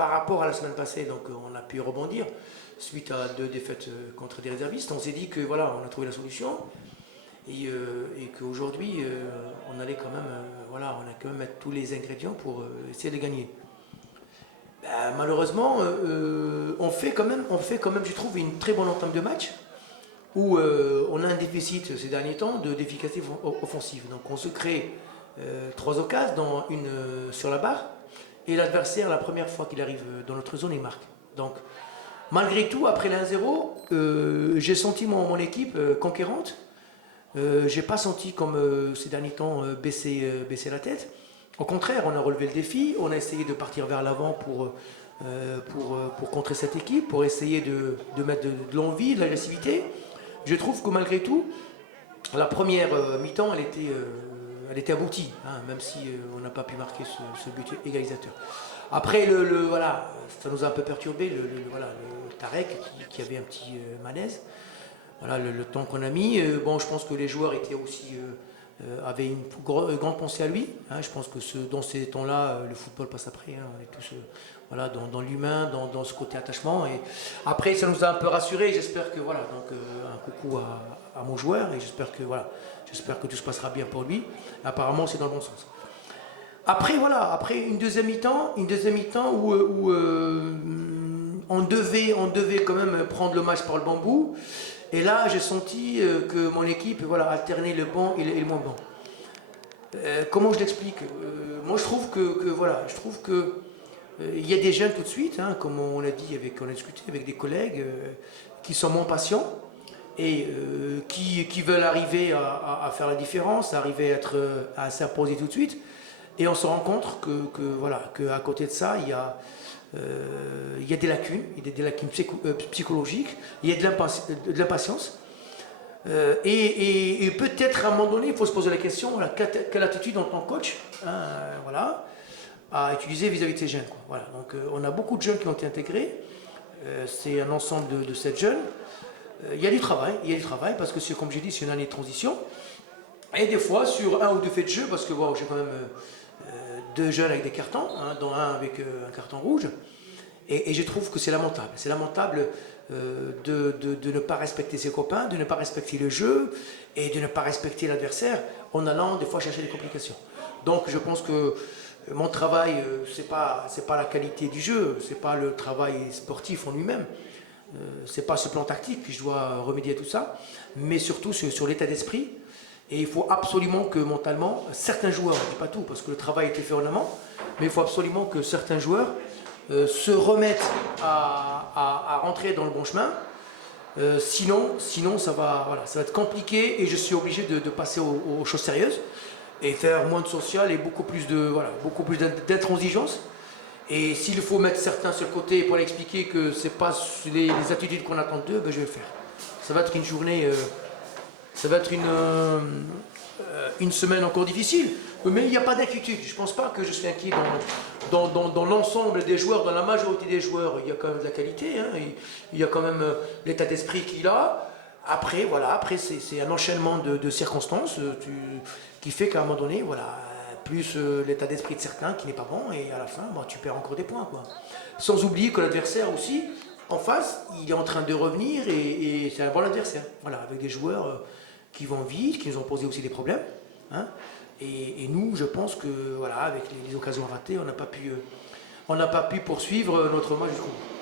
par rapport à la semaine passée, donc on a pu rebondir suite à 2 défaites contre des réservistes. On s'est dit que voilà, on a trouvé la solution et qu'aujourd'hui, on allait quand même, voilà, on a quand même mettre tous les ingrédients pour essayer de gagner. Ben, malheureusement, on fait quand même, je trouve, une très bonne entame de match où on a un déficit ces derniers temps d'efficacité offensive. Donc on se crée 3 occasions, dont une sur la barre, et l'adversaire, la première fois qu'il arrive dans notre zone, il marque. Donc malgré tout, après le 1-0, j'ai senti mon équipe conquérante. J'ai pas senti comme ces derniers temps baisser la tête. Au contraire, on a relevé le défi, on a essayé de partir vers l'avant pour contrer cette équipe, pour essayer de mettre de l'envie, de l'agressivité. Je trouve que malgré tout, la première mi-temps, elle était aboutie, hein, même si on n'a pas pu marquer ce but égalisateur. Après, voilà, ça nous a un peu perturbé, voilà, le Tarek qui avait un petit malaise. Voilà, le temps qu'on a mis. Bon, je pense que les joueurs étaient aussi, avaient une grande pensée à lui. Hein. Je pense que dans ces temps-là, le football passe après. Hein. On est tous voilà, dans l'humain, dans ce côté attachement. Et après, ça nous a un peu rassurés. J'espère que voilà, donc un coucou à mon joueur et j'espère que voilà, j'espère que tout se passera bien pour lui. Apparemment, c'est dans le bon sens. Après, voilà, après une deuxième mi-temps où on devait quand même prendre le match par le bambou. Et là, j'ai senti que mon équipe voilà, alternait le bon et le moins bon. Comment je l'explique moi, je trouve que il y a des jeunes tout de suite, hein, comme on a dit, on a discuté avec des collègues qui sont moins patients et qui veulent arriver à faire la différence, arriver à s'imposer tout de suite. Et on se rend compte qu'à côté de ça, il y a des lacunes, psychologiques, il y a de l'impatience. Et peut-être à un moment donné, il faut se poser la question, voilà, quelle attitude en tant que coach voilà, à utiliser vis-à-vis de ces jeunes. Quoi. Voilà. Donc on a beaucoup de jeunes qui ont été intégrés, c'est un ensemble de 7 jeunes. Il y a du travail, parce que comme j'ai dit, c'est une année de transition. Et des fois, sur 1 ou 2 faits de jeu, parce que wow, j'ai quand même 2 jeunes avec des cartons, hein, dont un avec un carton rouge, et je trouve que c'est lamentable. C'est lamentable de ne pas respecter ses copains, de ne pas respecter le jeu, et de ne pas respecter l'adversaire, en allant des fois chercher des complications. Donc je pense que mon travail, c'est pas la qualité du jeu, c'est pas le travail sportif en lui-même, c'est pas ce plan tactique que je dois remédier à tout ça, mais surtout sur l'état d'esprit. Et il faut absolument que mentalement, certains joueurs, je ne dis pas tout parce que le travail a été fait en amont, mais il faut absolument que certains joueurs se remettent à rentrer dans le bon chemin. Sinon ça va être compliqué et je suis obligé de passer aux choses sérieuses et faire moins de social et beaucoup plus d'intransigeance. Et s'il faut mettre certains sur le côté pour expliquer que ce n'est pas les attitudes qu'on attend d'eux, ben je vais le faire. Ça va être une journée... ça va être une semaine encore difficile, mais il n'y a pas d'inquiétude. Je ne pense pas que je suis inquiet dans l'ensemble des joueurs, dans la majorité des joueurs. Il y a quand même de la qualité, hein, il y a quand même l'état d'esprit qu'il a. Après, voilà, c'est un enchaînement de circonstances qui fait qu'à un moment donné, voilà, plus l'état d'esprit de certains qui n'est pas bon, et à la fin, tu perds encore des points. Quoi. Sans oublier que l'adversaire aussi, en face, il est en train de revenir et c'est un bon adversaire. Voilà, avec des joueurs qui vont vite, qui nous ont posé aussi des problèmes. Hein, et nous, je pense que voilà, avec les occasions ratées, on n'a pas pu poursuivre notre match jusqu'au bout.